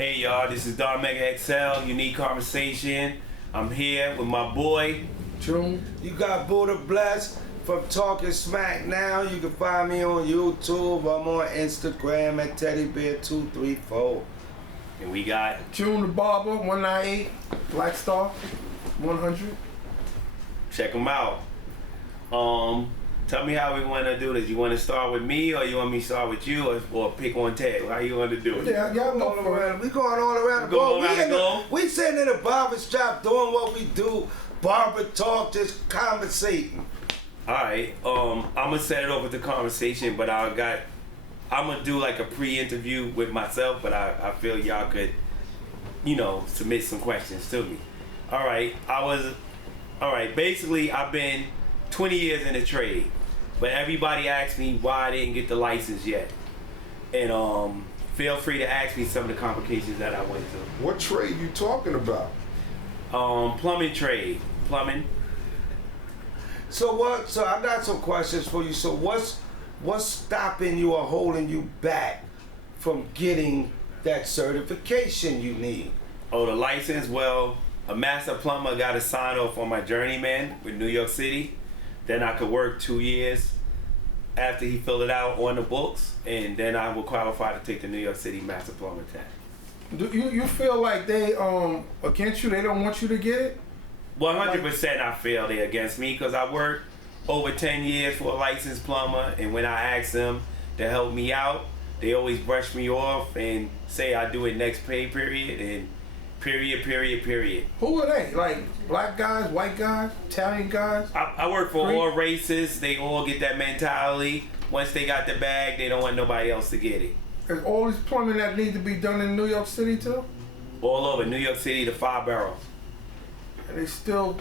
Hey y'all, this is Don Mega XL, Unique Conversation. I'm here with my boy. June. You got Buddha Bless from Talking Smack Now. You can find me on YouTube. I'm on Instagram at TeddyBear234. And we got June the Barber, 198, Black Star, 100. check them out. Tell me how we want to do this. You want to start with me, or you want me to start with you, or pick on Ted? How you want to do it? Yeah, y'all go for it. We going all around the Go board. around the globe? We sitting in a barber shop doing what we do. Barber talk, just conversating. All right. I'm gonna set it over to conversation, but I'm gonna do like a pre-interview with myself, but I feel y'all could, submit some questions to me. All right. Basically, I've been 20 years in the trade, but everybody asks me why I didn't get the license yet. And feel free to ask me some of the complications that I went through. What trade you talking about? Plumbing trade. Plumbing. So I got some questions for you. So what's stopping you or holding you back from getting that certification you need? Oh, the license? Well, a master plumber got to sign off on my journeyman with New York City. Then I could work 2 years after he filled it out on the books, and then I will qualify to take the New York City master plumber test. Do you feel like they against you? They don't want you to get it? 100% I feel they're against me because I worked over 10 years for a licensed plumber, and when I ask them to help me out, they always brush me off and say I do it next pay period and period. Who are they? Like black guys, white guys, Italian guys? I work for all races. They all get that mentality. Once they got the bag, they don't want nobody else to get it. Is all this plumbing that need to be done in New York City too? All over New York City, the 5 boroughs. And they still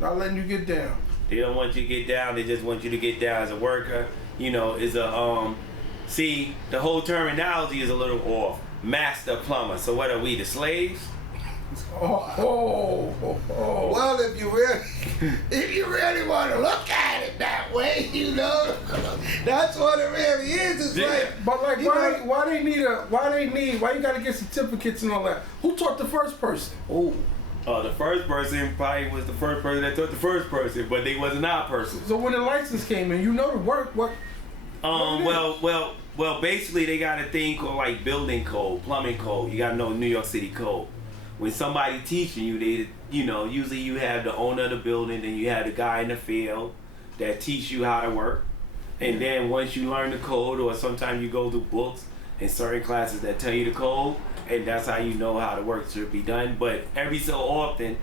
not letting you get down. They don't want you to get down. They just want you to get down as a worker. See, the whole terminology is a little off. Master plumber. So what are we, the slaves? Oh. Well, if you really want to look at it that way, that's what it really is. It's like, But like, why you gotta get certificates and all that? Who taught the first person? The first person probably was the first person that taught the first person, but they wasn't our person. So when the license came in, the work, what? Well, basically they got a thing called like building code, plumbing code. You gotta know New York City code. When somebody teaching you, usually you have the owner of the building, then you have the guy in the field that teach you how to work. And then once you learn the code, or sometimes you go through books and certain classes that tell you the code, and that's how you know how the work should be done. But every so often,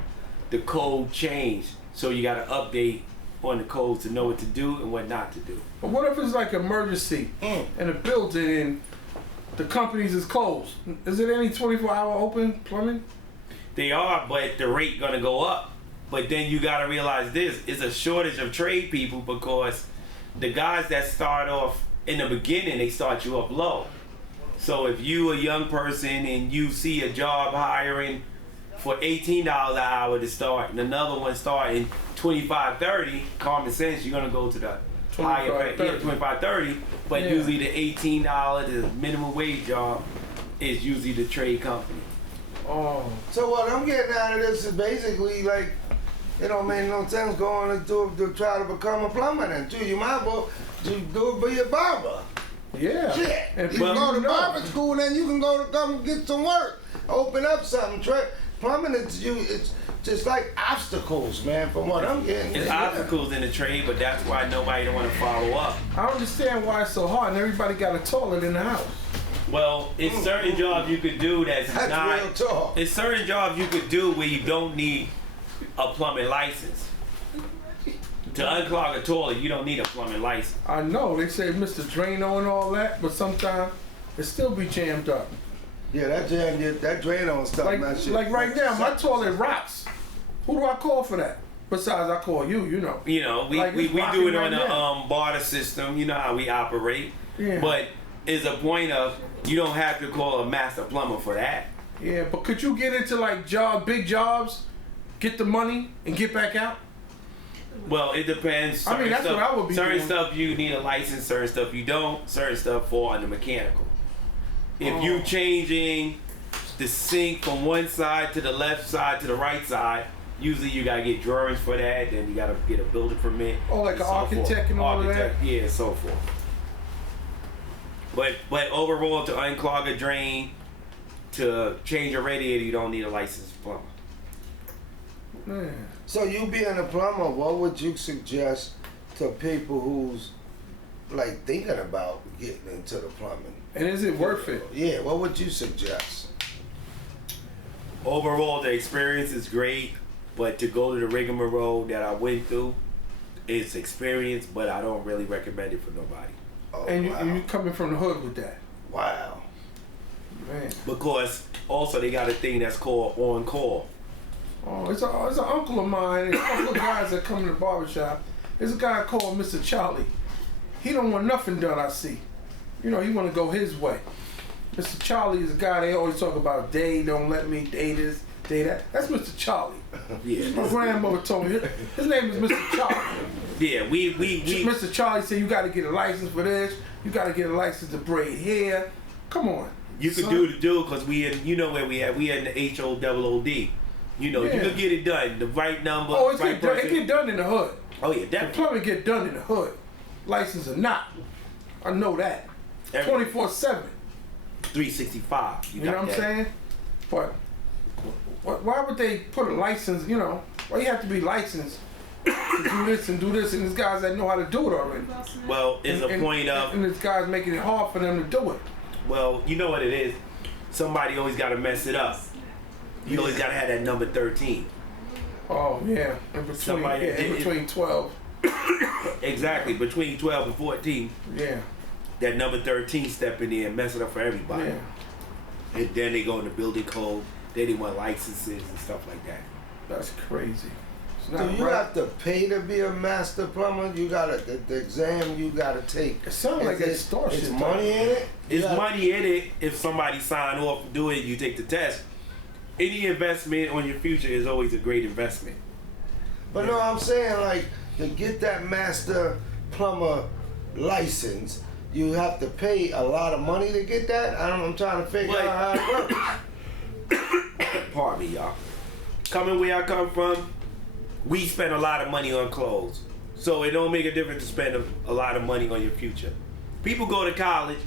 the code changed, so you gotta update on the codes to know what to do and what not to do. But what if it's like emergency in a building and the companies is closed? Is it any 24-hour open plumbing? They are, but the rate gonna go up. But then you gotta realize this, it's a shortage of trade people because the guys that start off in the beginning, they start you off low. So if you a young person and you see a job hiring for $18 an hour to start and another one starting $25-$30, common sense, you're gonna go to the higher pay, $25-$30, but usually the $18, the minimum wage job is usually the trade company. Oh. So what I'm getting out of this is basically like, it don't make no sense going to try to become a plumber then too. You might as well be a barber. Yeah. Shit. If you go to barber school, then you can go to come get some work. Open up something. Plumbing it's just like obstacles, man, from what I'm getting. It's obstacles in the trade, but that's why nobody don't want to follow up. I don't understand why it's so hard and everybody got a toilet in the house. Well, it's certain jobs you could do that's not. Real talk. It's certain jobs you could do where you don't need a plumbing license. To unclog a toilet, you don't need a plumbing license. I know, they say Mr. Drano and all that, but sometimes it still be jammed up. Yeah, that drain on stuff. Like right now, my toilet rocks. Who do I call for that? Besides, I call you, we do it on a barter system. You know how we operate. Yeah. But it's a point of you don't have to call a master plumber for that. Yeah, but could you get into like big jobs, get the money, and get back out? Well, it depends. I mean, that's what I would be certain doing. stuff you need a license, certain stuff you don't. Certain stuff fall under mechanical. If you changing the sink from one side to the left side to the right side. Usually you gotta get drawings for that, then you gotta get a building permit. Oh, like and an so architect forth. and all of that? Yeah, and so forth. But overall, to unclog a drain, to change a radiator, you don't need a licensed plumber. Man. So you being a plumber, what would you suggest to people who's like thinking about getting into the plumbing? And is it worth it? Yeah, what would you suggest? Overall, the experience is great, but to go to the rigmarole that I went through, it's experience, but I don't really recommend it for nobody. Oh, And wow. you coming from the hood with that. Wow. Man. Because also they got a thing that's called on call. Oh, it's an uncle of mine. There's a couple of guys that come in the barbershop. There's a guy called Mr. Charlie. He don't want nothing done, I see. You know, he want to go his way. Mr. Charlie is a guy they always talk about. Day don't let me, day this, day that. That's Mr. Charlie. Yeah. My grandmother told me his name is Mr. Charlie. Yeah, we Mr. Charlie said you got to get a license for this. You got to get a license to braid hair. Come on. you could son. do the do because we in, you know where we at. We in the HOOD. You know, you Yeah. could get it done. The right number, Oh, it's right get done, it person. get done in the hood. Oh yeah, The definitely. plumbing get done in the hood. License or not. I know that. Every- 24/7. 365. You know what I'm saying? But why would they put a license, you know, why you have to be licensed to do this and do this, and there's guys that know how to do it already. Well, it's a And- point of, and there's guys making it hard for them to do it. well, you know what it is. Somebody always got to mess it up. You always got to have that number 13. Oh yeah, in between, Somebody yeah, in did it. between 12. Exactly, between 12 and 14, Yeah, that number 13 stepping in, messing up for everybody. yeah, And then they go in the building code. They didn't want licenses and stuff like that. that's crazy. It's Do not you right. have to pay to be a master plumber? You gotta the exam you gotta take. It sounds like Is extortion. Is money in it? It's You gotta- money in it if somebody sign off, do it, you take the test. Any investment on your future is always a great investment. But no, I'm saying like to get that master plumber license, you have to pay a lot of money to get that. I'm trying to figure Like- out how it works. Pardon me, y'all. Coming where I come from, we spend a lot of money on clothes. So it don't make a difference to spend a lot of money on your future. People go to college,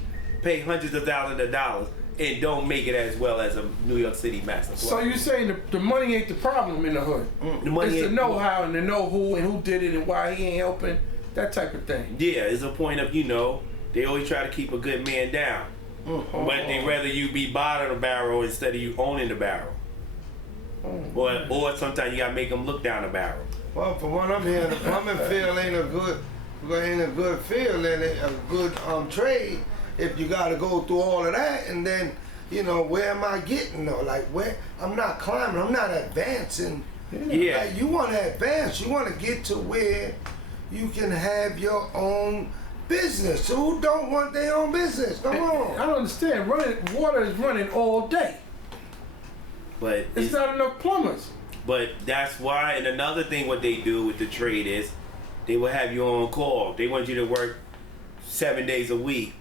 pay hundreds of thousands of dollars, and don't make it as well as a New York City master So plumber. you saying the money ain't the problem in the hood? The money It's the ain't- know-how and the know who and who did it and why he ain't helping, that type of thing. Yeah, it's a point of, you know, they always try to keep a good man down. But they rather you be bottom of the barrel instead of you owning the barrel. Or sometimes you gotta make them look down the barrel. Well, from what I'm hearing, the plumbing field ain't a good field and a good trade if you got to go through all of that and then you know where am I getting though? Like where I'm not climbing, I'm not advancing. Yeah. Like, you want to advance, you want to get to where you can have your own business. So who don't want their own business? Come I on. don't understand. Water is running all day. But It's not enough plumbers. But that's why, and another thing what they do with the trade is they will have you on call. They want you to work 7 days a week.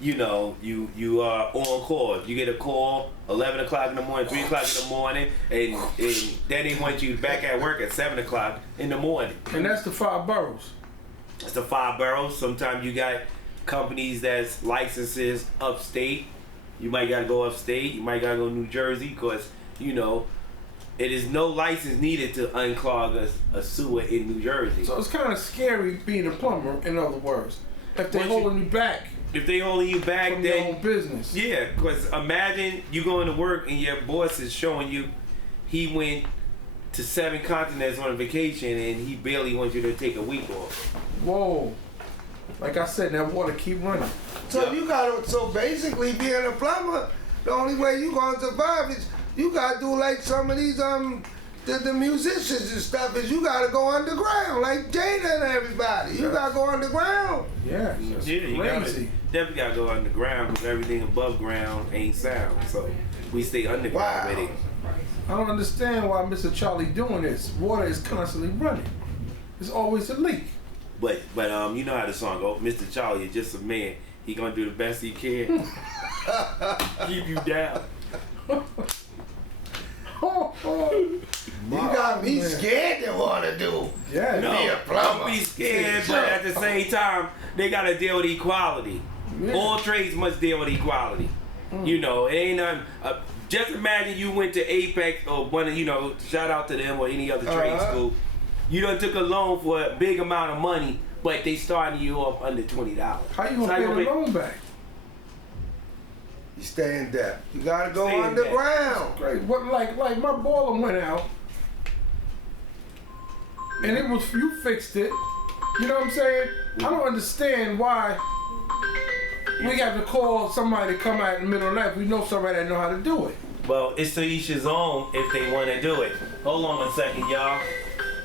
You know, you are on call. If you get a call 11 o'clock in the morning, 3 o'clock in the morning, and then they want you back at work at 7 o'clock in the morning. And that's the 5 boroughs. It's the 5 boroughs. Sometimes you got companies that's licenses upstate. You might gotta go upstate. You might gotta go to New Jersey because, you know, it is no license needed to unclog a sewer in New Jersey. So it's kind of scary being a plumber, in other words. If they're Once you- holding you back If they holding you back, from your then own business. yeah, because imagine you going to work and your boss is showing you he went to 7 continents on a vacation and he barely wants you to take a week off. Whoa. Like I said, that water keep running. So Yeah. you gotta. So basically, being a plumber, the only way you gonna survive is you gotta do like some of these the musicians and stuff. Is you gotta go underground like Jada and everybody. You gotta go underground. Yeah, that's Yeah, you gotta, crazy. definitely gotta go underground because everything above ground ain't sound. So we stay underground Wow. with it. I don't understand why Mr. Charlie doing this. Water is constantly running. There's always a leak. But you know how the song go, Mr. Charlie is just a man. He gonna do the best he can. Keep you down. Yeah. No, Be a plumber. don't be scared, but at the same time, they gotta deal with equality. Yeah. All trades must deal with equality. You know, it ain't nothing. Just imagine you went to Apex or one of, you know, shout out to them or any other trade school. You done took a loan for a big amount of money, but they starting you off under $20. How you gonna pay the loan back? You stay in debt. You gotta go Stay in debt. underground. Great. What like my boiler went out, and it was you fixed it. You know what I'm saying? I don't understand why we got to call somebody to come out in the middle of the night. We know somebody that know how to do it. Well, it's to each his own if they want to do it. Hold on a second, y'all.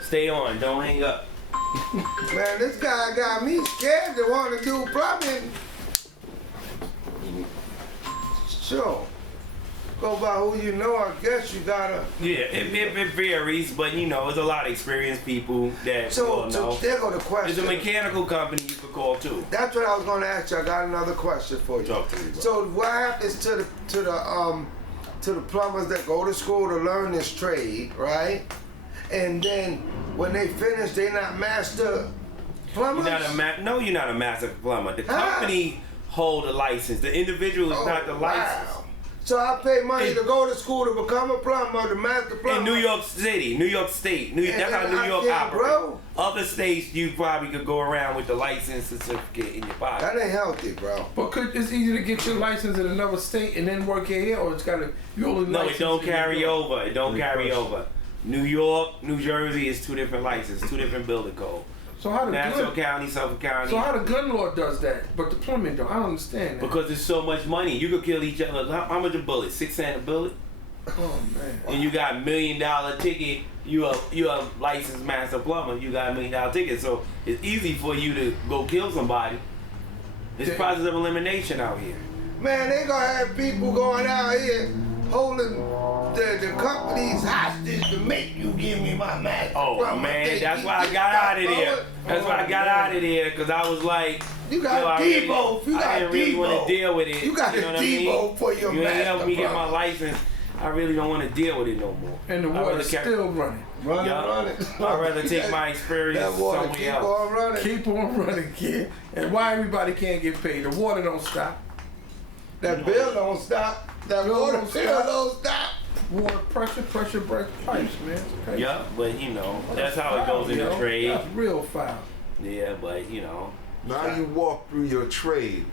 Stay on. Don't hang up. Man, this guy got me scared to want to do plumbing. Sure. Go by who you know, I guess you gotta. Yeah, it varies, but you know, there's a lot of experienced people that So, will so know. there go the There's question. a mechanical company you could call too. That's what I was gonna ask you. I got another question for you. Talk to me, bro. So what happens to the plumbers that go to school to learn this trade, right? And then when they finish, they not master plumbers. No, you're not a master plumber. The company hold a license. The individual is not the license. Wow. So I pay money to go to school to become a plumber, to master plumber. In New York City, New York State, that's how then New I York can't, operates. bro. Other states, you probably could go around with the license certificate in your pocket. That ain't healthy, bro. But it's easy to get your license in another state and then work here, or it's gotta you only No, license it don't in carry New York? over. It don't carry over. New York, New Jersey is two different licenses, two different building code. So how the Nassau gun? County, Suffolk County. So how the gun law does that, but the plumbing don't? I don't understand that. Because there's so much money. You could kill each other. How much a bullet? 6 cents a bullet? Oh man. And you got $1 million ticket. You a licensed master plumber. You got $1 million ticket. So it's easy for you to go kill somebody. It's Yeah. process of elimination out here. Man, they gonna have people going out here holding the companies hostage to make you give me my master Oh plumber. man, that's why I got out of there. That's why I got out of there, because I was like, You got yo, Debo. You I got didn't really want Debo. to deal with it. You got know a what I mean? Debo for your You ain't master helped me get my plumber. license. I really don't want to deal with it no more. And the I'd rather water's carry- still running. Run Yeah. it. I'd rather take my experience That water somewhere keep else. on running. Keep on running, kid. And why everybody can't get paid? The water don't stop. That bill don't stop. That Bill water don't bill stop. don't stop. Water pressure breaks pipes, man. It's crazy. Yeah, but you know, that's how it Foul, goes in the yo. trade. That's real foul. Yeah, but you know, Now you walk through your trade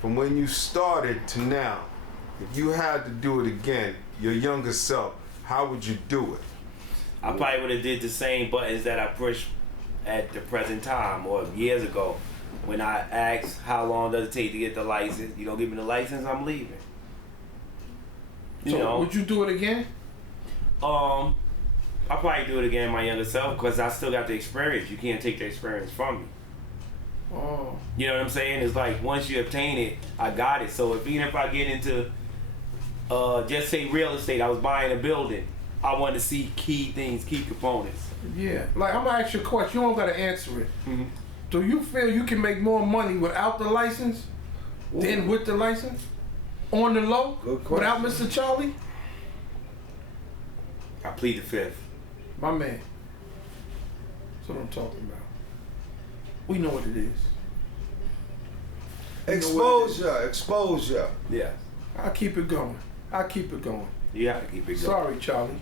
from when you started to now. If you had to do it again, your younger self, how would you do it? I probably would have did the same buttons that I pushed at the present time or years ago when I asked how long does it take to get the license. You don't give me the license, I'm leaving. You So know, would you do it again? I'll probably do it again, my younger self, because I still got the experience. You can't take the experience from me. Oh. You know what I'm saying? It's like once you obtain it, I got it. So even if I get into, just say real estate, I was buying a building, I want to see key things, key components. Yeah. Like I'm gonna ask you a question. You don't gotta answer it. Mhm. Do you feel you can make more money without the license than with the license? On the low? Good question. Without Mr. Charlie? I plead the fifth. My man. That's what I'm talking about. We know what it is. Exposure. Yeah, I'll keep it going. you have to keep it going. Sorry, Charlie.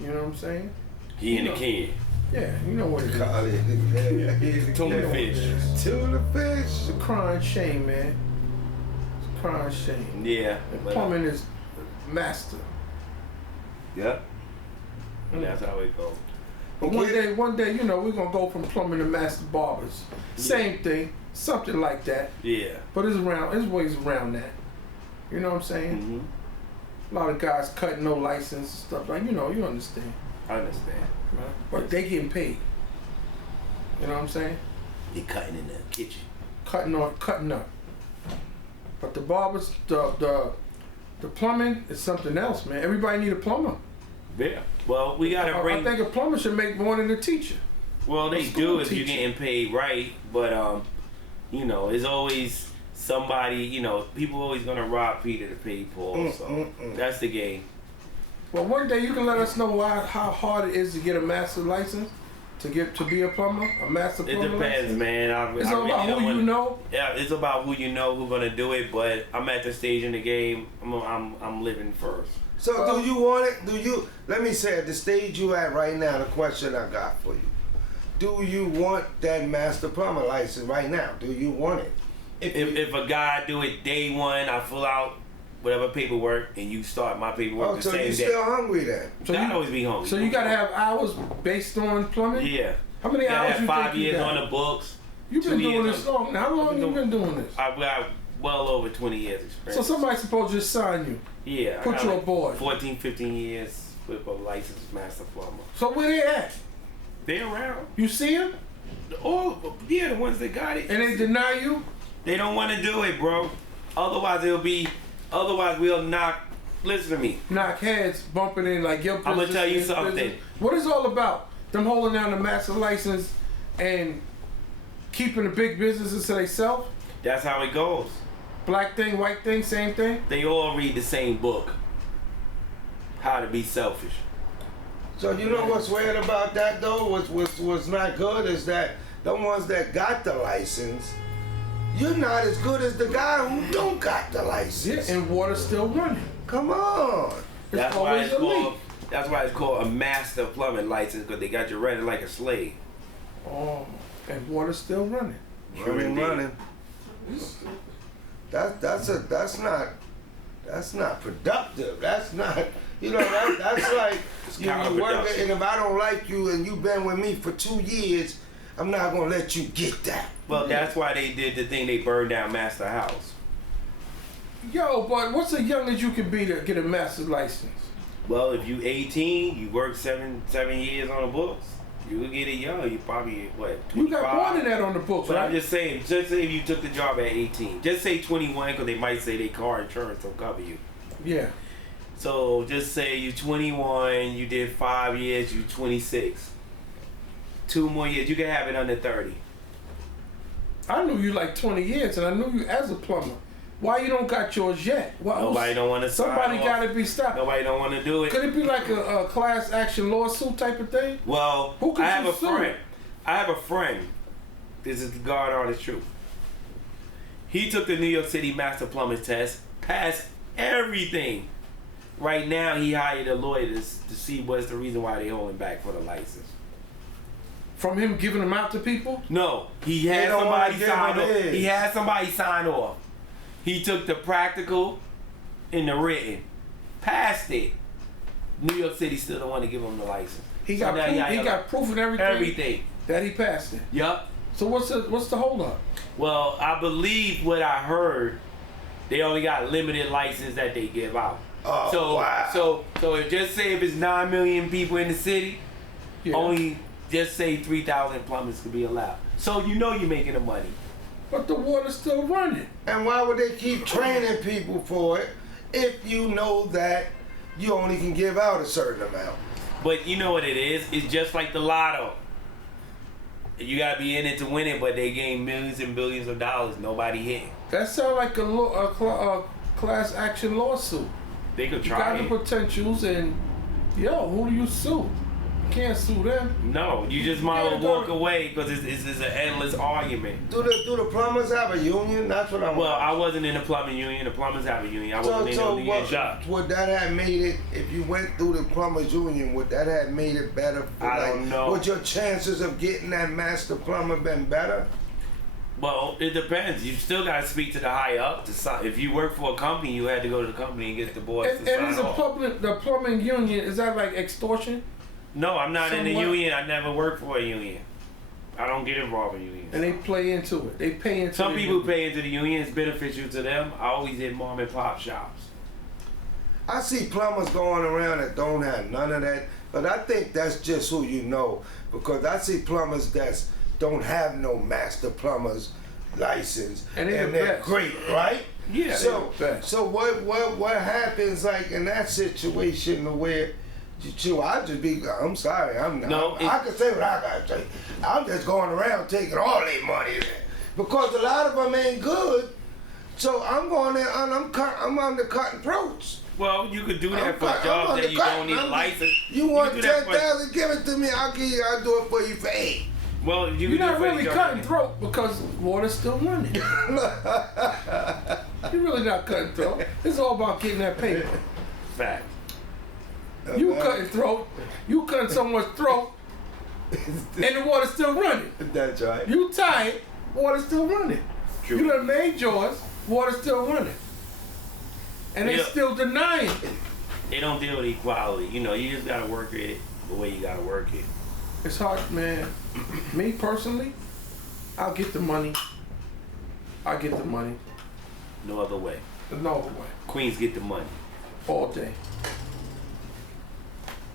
You know what I'm saying? He and You the know. kid. Yeah, you know what it is. Call it. Tuna Yeah. fish. Tuna fish. It's a crying shame, man. It's a crying shame. Yeah. And but, plumbing is master. Yep. And that's how it goes. But one day, you know, we're gonna go from plumbing to master barbers. Same thing, something like that. Yeah. But it's ways around that. You know what I'm saying? Mm-hmm. A lot of guys cutting no license and stuff like, you know, you understand. I understand. Right? But they getting paid. You know what I'm saying? They cutting in the kitchen. Cutting up. But the barbers, the plumbing is something else, man. Everybody need a plumber. Yeah. Well, we gotta I bring. think a plumber should make more than a teacher. Well, they a school do if you're teacher. getting paid right, but you know, there's always somebody. You know, people always gonna rob Peter to pay Paul. So that's the game. Well, one day you can let us know how hard it is to get a master license. to be a plumber, a master It plumber? depends, man. It's I all really about don't who wanna, you know. Yeah, it's about who you know, who's gonna do it. But I'm at the stage in the game. I'm living first. So do you want it? Do you? Let me say, at the stage you at right now, the question I got for you: do you want that master plumber license right now? Do you want it? If a guy do it day one, I fill out whatever paperwork, and you start my paperwork the so same you day. still hungry then? So I you always be hungry. So you gotta have hours based on plumbing. Yeah. How many Gotta hours have you 5 think you years got? on the books. You've been 2 doing years this on- long. How long have you been doing this? I've got well over 20 years experience. So somebody's supposed to just sign you. Yeah. I put got you aboard. 14, 15 years with a licensed master plumber. So where they at? They around. You see them Oh, yeah, the ones that got it. and they deny you? They don't want to do it, bro. Otherwise, we'll knock. Listen to me. Knock heads, bumping in like your business. I'ma tell you is something. business. What is it all about? Them holding down the master license and keeping the big businesses to themselves? That's how it goes. Black thing, white thing, same thing? They all read the same book. How to be selfish. So you know what's weird about that though? What's not good is that the ones that got the license, you're not as good as the guy who don't got the Yeah, license. and water's still running. Come on. That's why always it's a leak. called. That's why it's called a master plumbing license, because they got you running like a slave. Oh, and water's still running. Running. That's not productive. That's not, that's like It's you working, counterproductive. and if I don't like you and you've been with me for 2 years, I'm not gonna let you get that. Well, that's why they did the thing. They burned down Master House. Yo, but what's the youngest you can be to get a master's license? Well, if you 18, you work seven years on the books, you would get it young. You probably what? 25? You got more than that on the books, But right? I'm just saying, just say if you took the job at 18, just say 21, because they might say their car insurance will cover you. Yeah. So just say you 21, you did 5 years, you 26. 2 more years, you can have it under 30. I knew you like 20 years, and I knew you as a plumber. Why you don't got yours yet? Why, Nobody don't want to sign Somebody off. got to be stopped. Nobody don't want to do it. Could it be like a class action lawsuit type of thing? Well, Who could I have you a sue? friend. I have a friend. This is the God honest truth. He took the New York City Master Plumbing test, passed everything. Right now, he hired a lawyer to see what's the reason why they holding back for the license. From him giving them out to people? No, he had don't wanna somebody give sign him off. his. He had somebody sign off. He took the practical and the written, passed it. New York City still don't want to give him the license. He So got now proof, he got proof and everything, everything. that he passed it. Yup. So what's the hold up? Well, I believe what I heard, they only got limited license that they give out. Oh, So wow. so if just say if it's 9 million people in the city, Yeah. only just say 3,000 plumbers could be allowed. So you know you're making the money. But the water's still running. And why would they keep training people for it if you know that you only can give out a certain amount? But you know what it is? It's just like the lotto. You gotta be in it to win it, but they gain millions and billions of dollars. Nobody hitting. That sounds like a class action lawsuit. They could You try got the it. potentials, and yo, who do you sue? You can't sue them. No, you just might Yeah, as well walk go- away because it's an endless argument. Do the plumbers have a union? That's what I'm. Well, I wasn't in the plumbing union. The plumbers have a union. I wasn't in the union shop. would that have made it, if you went through the plumbers union, would that have made it better? I don't know. Would your chances of getting that master plumber been better? Well, it depends. You still gotta speak to the higher up to sign. If you work for a company, you had to go to the company and get the boys And to is sign the off. plumbing union, is that like extortion? No, I'm not in the Somewhat. union. I never worked for a union. I don't get involved in unions. And they play into it. They pay into Some the people union. pay into the union. It's beneficial to them. I always hit mom and pop shops. I see plumbers going around that don't have none of that, but I think that's just who you know, because I see plumbers that don't have no master plumber's license, And they're the best. great, right? Yeah. So, they're the best. so what happens like in that situation where I just be, I'm sorry, No, I can say what I gotta say. I'm just going around taking all their money because a lot of them ain't good. So I'm going there and I'm undercutting throats. Well, you could do that I'm for cut- I'm jobs on that the you cut. don't need a license. You want can do that for- 10,000? Give it to me. I'll do it for you for 8. Well, you You're can do it not for really your cutting job. throat because water's still running. You're really not cutting throat. It's all about getting that paper. Fact. You cutting throat. You cutting someone's throat, and the water's still running. That's right. You tired, water's still running. True. You done made yours, water's still running. And they Yeah. still denying it. They don't deal with equality. You know, you just gotta work it the way you gotta work it. It's hard, man. Me personally, I'll get the money. I get the money. No other way. No other way. Queens get the money. All day.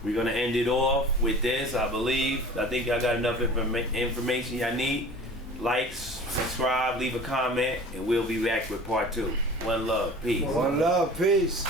We're gonna end it off with this, I believe. I think y'all got enough information y'all need. Like, subscribe, leave a comment, and we'll be back with part 2. One love, peace. One love, peace.